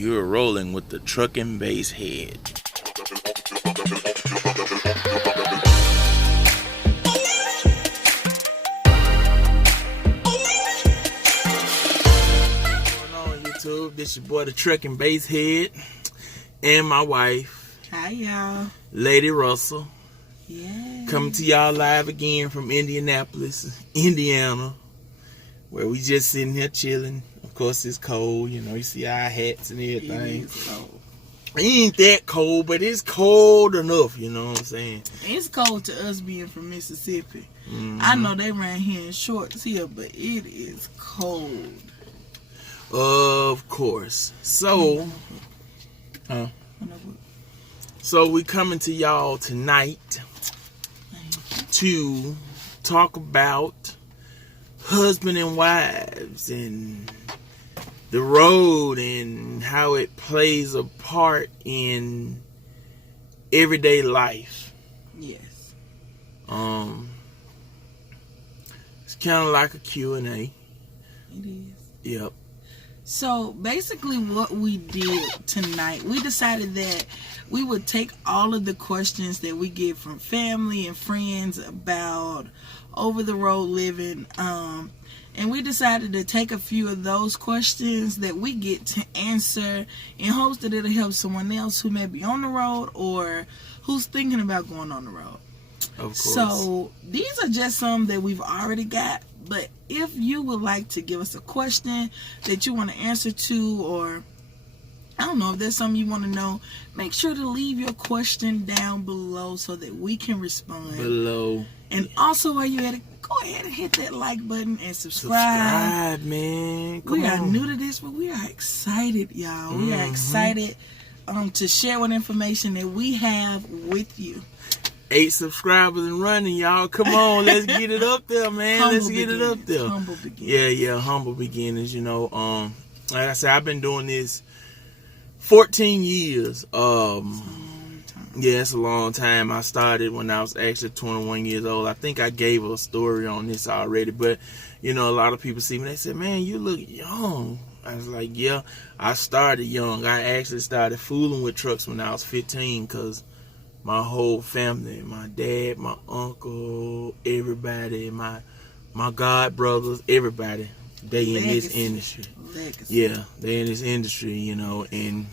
You're rolling with the trucking bass head. What's going on, YouTube? This your boy, the trucking bass head, and my wife. Hi, y'all. Lady Russell. Yeah. Coming to y'all live again from Indianapolis, Indiana, where we just sitting here chilling. Of course, it's cold. You know, you see our hats and everything. It is cold. It ain't that cold, but it's cold enough. You know what I'm saying? It's cold to us being from Mississippi. Mm-hmm. I know they ran here in shorts here, but it is cold. Of course. So, so we coming to y'all tonight to talk about husband and wives and the road and how it plays a part in everyday life. Yes. It's kind of like a Q&A. It is. Yep. So basically what we did tonight, we decided that we would take all of the questions that we get from family and friends about over the road living, and we decided to take a few of those questions that we get to answer in hopes that it'll help someone else who may be on the road or who's thinking about going on the road. Of course. So these are just some that we've already got, but if you would like to give us a question that you want to answer to, or I don't know if there's something you want to know, make sure to leave your question down below so that we can respond. Below. And also, while you're at it, go ahead and hit that like button and subscribe. Subscribe, man. We are new to this, but we are excited, y'all. We are excited to share what information that we have with you. 8 subscribers and running, y'all. Come on, let's get it up there, man. Let's get it up there. Humble beginnings. Yeah, humble beginnings. You know, like I said, I've been doing this 14 years. Yeah, it's a long time. I started when I was actually 21 years old. I think I gave a story on this already, but you know, a lot of people see me. They say, "Man, you look young." I was like, "Yeah, I started young. I actually started fooling with trucks when I was 15 because." My whole family, my dad, my uncle, everybody, my god brothers, everybody, they in this industry. Legacy. Yeah, they in this industry, you know, and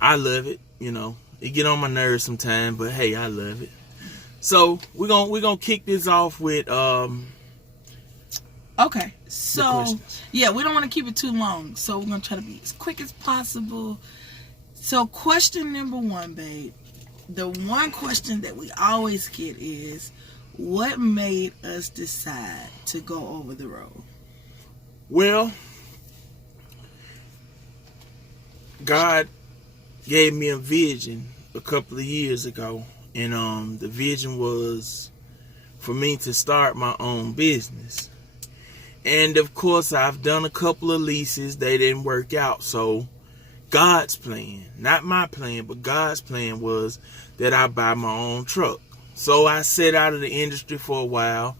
I love it, you know. It get on my nerves sometimes, but hey, I love it. So we're gonna kick this off with okay. So yeah, we don't want to keep it too long, so we're gonna try to be as quick as possible. So question number 1, babe. The one question that we always get is, what made us decide to go over the road? Well, God gave me a vision a couple of years ago, and the vision was for me to start my own business. And of course, I've done a couple of leases. They didn't work out, so God's plan, not my plan, but God's plan was that I buy my own truck. So I sat out of the industry for a while,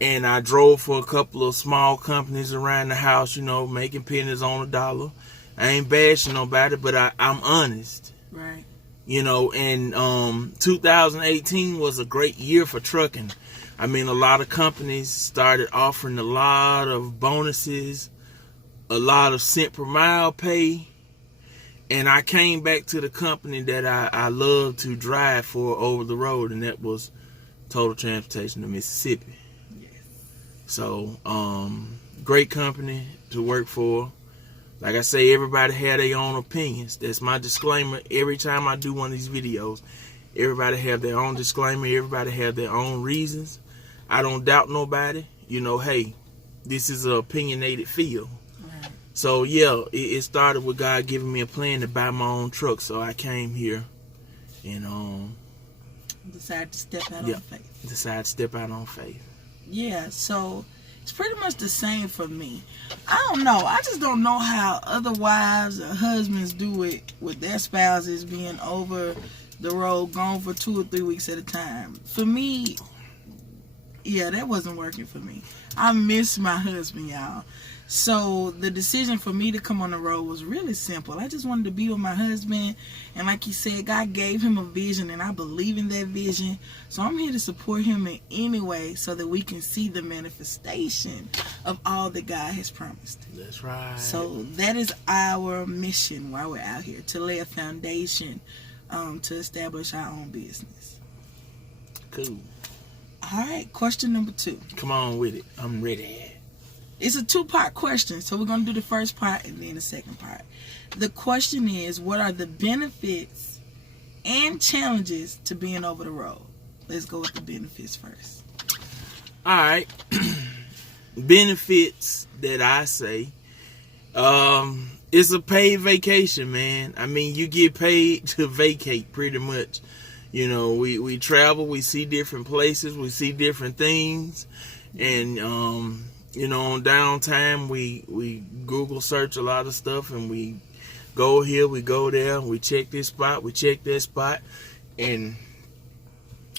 and I drove for a couple of small companies around the house, you know, making pennies on a dollar. I ain't bashing nobody, but I'm honest. Right. You know, and 2018 was a great year for trucking. I mean, a lot of companies started offering a lot of bonuses, a lot of cent per mile pay. And I came back to the company that I love to drive for over the road, and that was Total Transportation of Mississippi. Yes. So, great company to work for. Like I say, everybody had their own opinions. That's my disclaimer every time I do one of these videos. Everybody have their own disclaimer. Everybody have their own reasons. I don't doubt nobody. You know, hey, this is an opinionated field. So yeah, it started with God giving me a plan to buy my own truck. So I came here and decided to step out on faith. Decided to step out on faith. Yeah, so it's pretty much the same for me. I don't know. I just don't know how other wives or husbands do it with their spouses being over the road, gone for 2 or 3 weeks at a time. For me, yeah, that wasn't working for me. I miss my husband, y'all. So the decision for me to come on the road was really simple. I just wanted to be with my husband. And like you said, God gave him a vision, and I believe in that vision. So I'm here to support him in any way so that we can see the manifestation of all that God has promised. That's right. So that is our mission while we're out here, to lay a foundation to establish our own business. Cool. All right, question number 2. Come on with it. I'm ready. It's a 2-part question, so we're going to do the first part and then the second part. The question is, what are the benefits and challenges to being over the road? Let's go with the benefits first. All right. Benefits that I say, it's a paid vacation, man. I mean, you get paid to vacate pretty much. You know, we travel, we see different places, we see different things, and you know, on downtime, we Google search a lot of stuff, and we go here, we go there, we check this spot, we check that spot, and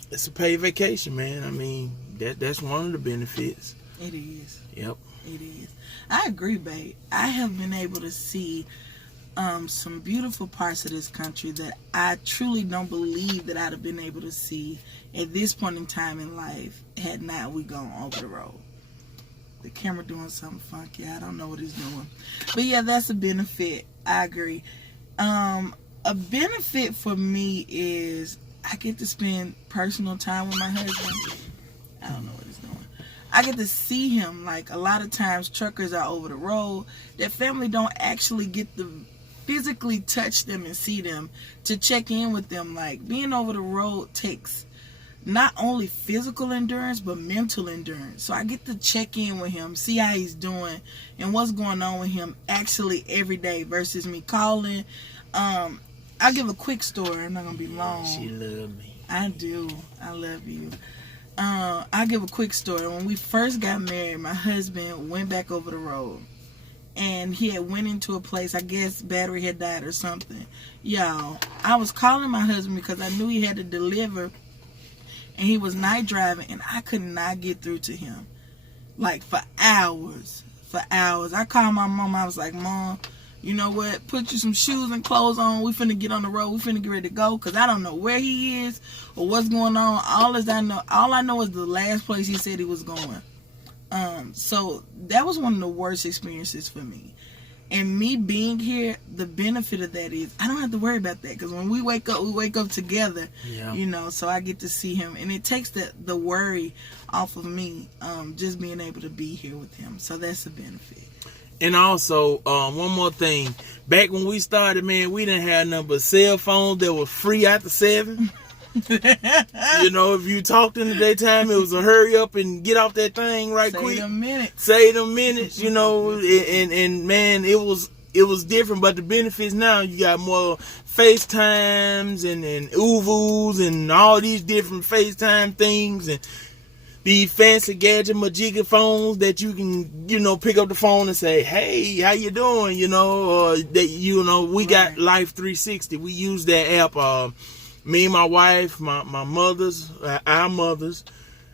it's a paid vacation, man. I mean, that's one of the benefits. It is. Yep. It is. I agree, babe. I have been able to see some beautiful parts of this country that I truly don't believe that I'd have been able to see at this point in time in life had not we gone over the road. The camera doing something funky. I don't know what it's doing. But yeah, that's a benefit. I agree. A benefit for me is I get to spend personal time with my husband. I don't know what he's doing. I get to see him. Like, a lot of times truckers are over the road. Their family don't actually get to physically touch them and see them, to check in with them. Like, being over the road takes not only physical endurance, but mental endurance. So I get to check in with him, see how he's doing and what's going on with him actually every day versus me calling. I'll give a quick story. I'm not going to be long. She love me. I do. I love you. I'll give a quick story. When we first got married, my husband went back over the road. And he had went into a place, I guess battery had died or something. Y'all, I was calling my husband because I knew he had to deliver. And he was night driving, and I could not get through to him. Like, for hours. For hours. I called my mom. I was like, Mom, you know what? Put you some shoes and clothes on. We finna get on the road. We finna get ready to go. Because I don't know where he is or what's going on. All I know is the last place he said he was going. So that was one of the worst experiences for me. And me being here, the benefit of that is I don't have to worry about that. Because when we wake up together, Yeah. you know, so I get to see him. And it takes the worry off of me, just being able to be here with him. So that's a benefit. And also, one more thing. Back when we started, man, we didn't have nothing but cell phones that were free after 7. You know, if you talked in the daytime, it was a hurry up and get off that thing right quick. Save them minutes, you know, and man, it was different. But the benefits now, you got more FaceTimes and Uvus and all these different FaceTime things and these fancy gadget majigga phones that you can, you know, pick up the phone and say, hey, how you doing? You know, or that, you know, we got Life 360. We use that app. Me and my wife, my mothers, our mothers,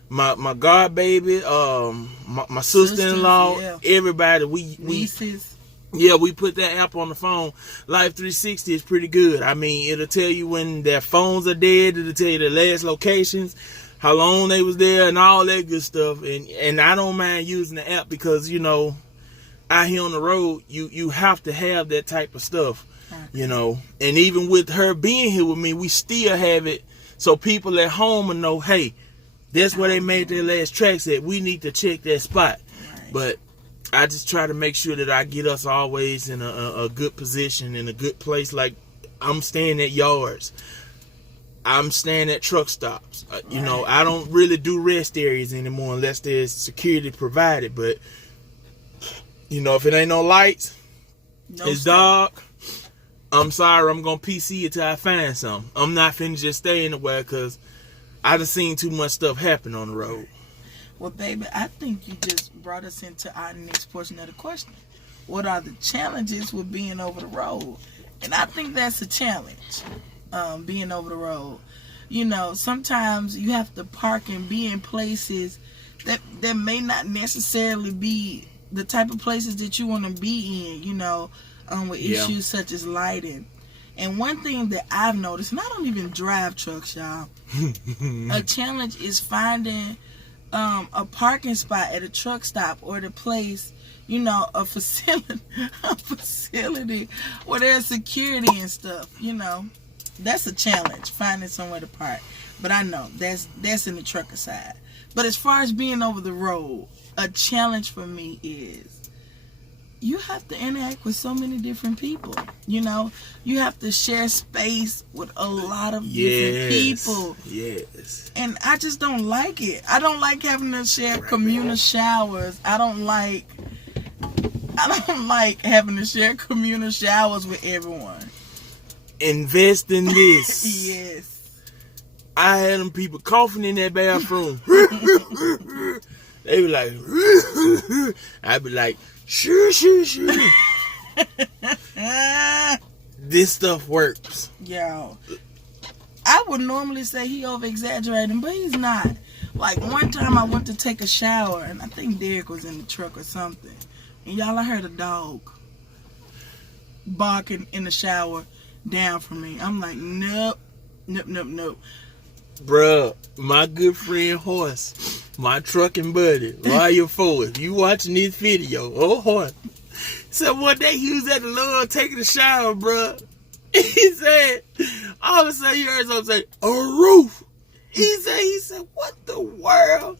my god baby, my sister-in-law, yeah. Everybody, Nieces. we put that app on the phone. Life 360 is pretty good. I mean, it'll tell you when their phones are dead. It'll tell you the last locations, how long they was there, and all that good stuff. And I don't mind using the app because, you know, out here on the road, you have to have that type of stuff. You know, and even with her being here with me, we still have it so people at home will know, hey, that's where they made their last tracks at. We need to check that spot. Right. But I just try to make sure that I get us always in a good position, in a good place. Like, I'm staying at yards. I'm staying at truck stops. You know, I don't really do rest areas anymore unless there's security provided. But, you know, if it ain't no lights, it's dark. I'm sorry, I'm going to PC it till I find something. I'm not finna just stay anywhere because I done seen too much stuff happen on the road. Well, baby, I think you just brought us into our next portion of the question. What are the challenges with being over the road? And I think that's a challenge, being over the road. You know, sometimes you have to park and be in places that may not necessarily be the type of places that you want to be in, with issues such as lighting. And one thing that I've noticed, and I don't even drive trucks, y'all, a challenge is finding a parking spot at a truck stop or the place, a facility where there's security and stuff, That's a challenge, finding somewhere to park. But I know that's in the trucker side. But as far as being over the road, a challenge for me is you have to interact with so many different people. You have to share space with a lot of different people. Yes. And I just don't like it. I don't like having to share communal showers. I don't like having to share communal showers with everyone. Invest in this. Yes. I had them people coughing in that bathroom. They be like, I'd be like, shoo. This stuff works. Yo, I would normally say he over exaggerating, but he's not. Like one time I went to take a shower and I think Derek was in the truck or something. And y'all, I heard a dog barking in the shower down from me. I'm like, nope. Bruh, my good friend Horse, my trucking buddy, Royal Force, you watching this video, Horse. So one day he was at the lawn taking a shower, bruh. He said, all of a sudden you heard something say, a roof. He said, what the world?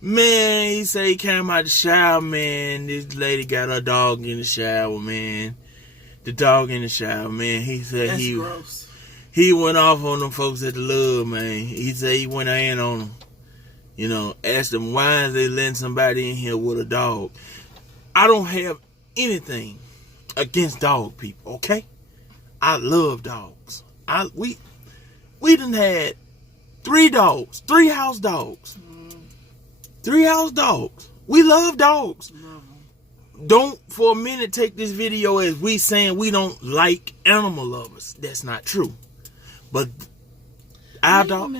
Man, he said he came out the shower, man. This lady got her dog in the shower, man. The dog in the shower, man. He said that's gross. He went off on them folks at the love, man. He said he went in on them. Asked them why is they letting somebody in here with a dog. I don't have anything against dog people, okay? I love dogs. We done had 3 dogs, 3 house dogs. 3 house dogs. We love dogs. Don't for a minute take this video as we saying we don't like animal lovers. That's not true. But our dog,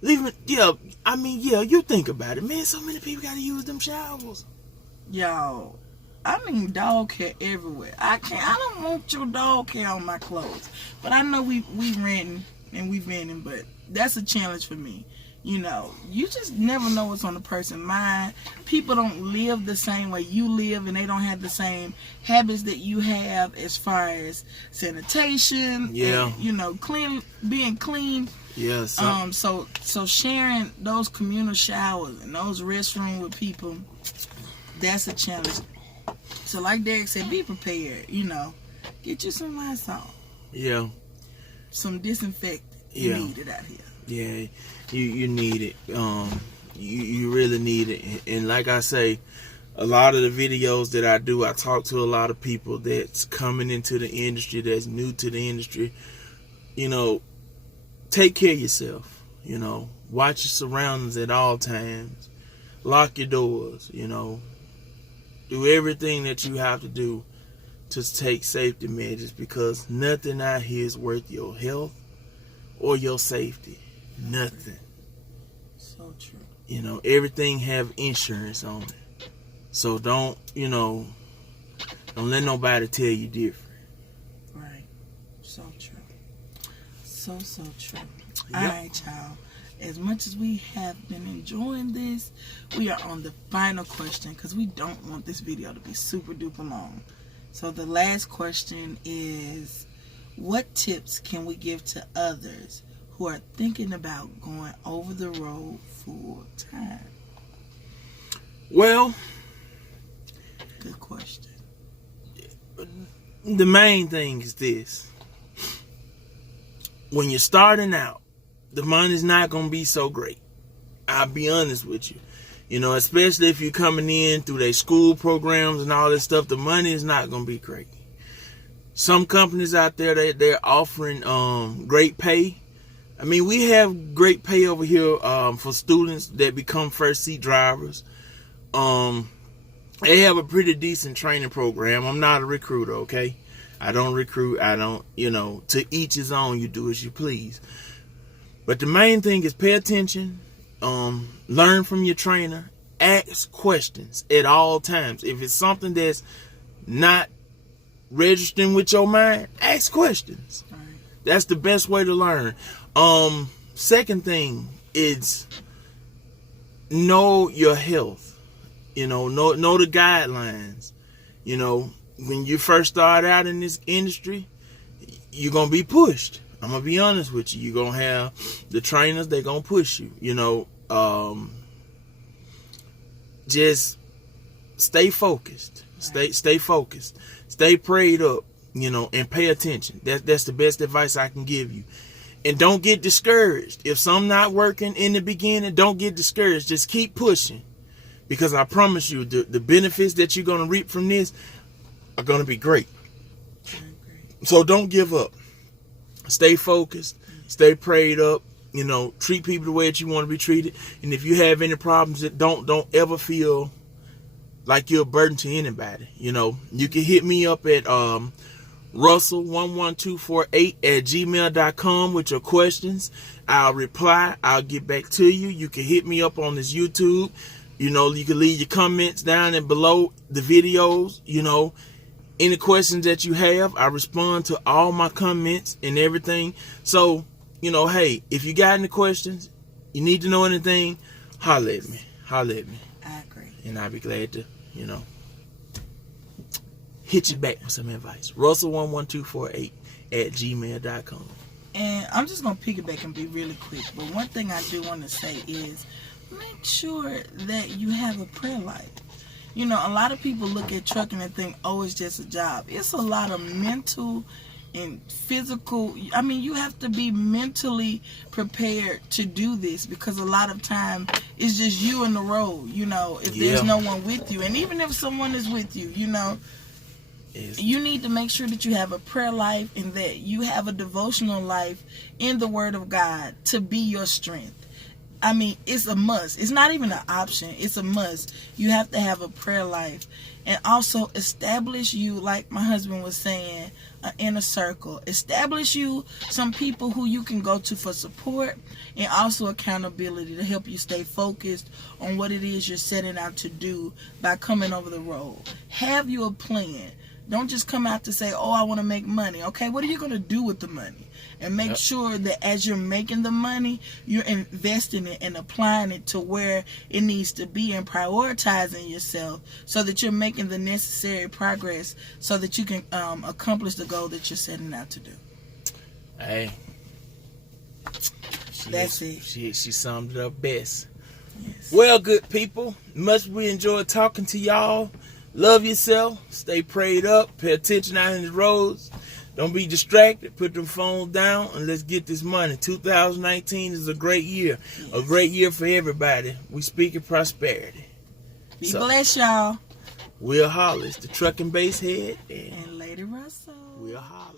leave him. Yeah, I mean, yeah. You think about it, man. So many people gotta use them showers. Yo, I mean, dog hair everywhere. I don't want your dog hair on my clothes. But I know we renting and we venting, but that's a challenge for me. You just never know what's on the person's mind. People don't live the same way you live, and they don't have the same habits that you have as far as sanitation. Yeah. And, being clean. Yes. So sharing those communal showers and those restrooms with people, that's a challenge. So like Derek said, be prepared. Get you some Lysol. Yeah. Some disinfectant. You need it out here. Yeah. You need it. You really need it. And like I say, a lot of the videos that I do, I talk to a lot of people that's coming into the industry, that's new to the industry. Take care of yourself. Watch your surroundings at all times. Lock your doors. Do everything that you have to do to take safety measures, because nothing out here is worth your health or your safety. Nothing. So true. Everything have insurance on it. So don't let nobody tell you different. Right. So true. So true. Yep. All right, y'all. As much as we have been enjoying this, we are on the final question because we don't want this video to be super duper long. So the last question is, what tips can we give to others who are thinking about going over the road full time? Well, good question. The main thing is this. When you're starting out, the money's not going to be so great. I'll be honest with you. Especially if you're coming in through their school programs and all this stuff, the money is not going to be great. Some companies out there, they're offering great pay. I mean, we have great pay over here for students that become first seat drivers. They have a pretty decent training program. I'm not a recruiter, okay? I don't recruit. I don't, to each his own. You do as you please. But the main thing is pay attention, learn from your trainer, ask questions at all times. If it's something that's not registering with your mind, ask questions. Right. That's the best way to learn. Second thing is know your health. Know the guidelines. When you first start out in this industry, you're gonna be pushed. I'm gonna be honest with you. You're gonna have the trainers, they're gonna push you. Just stay focused. Right. Stay focused. Stay prayed up, and pay attention. That's the best advice I can give you. And don't get discouraged. If something not working in the beginning, don't get discouraged. Just keep pushing. Because I promise you, the benefits that you're gonna reap from this are gonna be great. So don't give up. Stay focused. Stay prayed up. Treat people the way that you want to be treated. And if you have any problems, don't ever feel like you're a burden to anybody. You can hit me up at Russell11248@gmail.com with your questions. I'll reply. I'll get back to you. You can hit me up on this YouTube. You can leave your comments down and below the videos. Any questions that you have, I respond to all my comments and everything. So, hey, if you got any questions, you need to know anything, holler at me. I agree. And I'll be glad to, hit you back with some advice. Russell11248@gmail.com. And I'm just going to piggyback and be really quick. But one thing I do want to say is make sure that you have a prayer life. A lot of people look at trucking and think, oh, it's just a job. It's a lot of mental and physical. You have to be mentally prepared to do this, because a lot of time it's just you and the road, if there's no one with you. And even if someone is with you, you need to make sure that you have a prayer life and that you have a devotional life in the Word of God to be your strength. It's a must. It's not even an option. It's a must. You have to have a prayer life. And also establish you, like my husband was saying, an inner circle. Establish you some people who you can go to for support and also accountability to help you stay focused on what it is you're setting out to do by coming over the road. Have you a plan. Don't just come out to say, oh, I want to make money. Okay, what are you going to do with the money? And make sure that as you're making the money, you're investing it and applying it to where it needs to be and prioritizing yourself so that you're making the necessary progress so that you can accomplish the goal that you're setting out to do. Hey. That's it. She summed it up best. Yes. Well, good people, we enjoyed talking to y'all. Love yourself. Stay prayed up. Pay attention out in the roads. Don't be distracted. Put them phones down and let's get this money. 2019 is a great year. Yes. A great year for everybody. We speak of prosperity. Be blessed, y'all. We'll holler. It's the Trucking Base Head. And Lady Russell. We'll holler.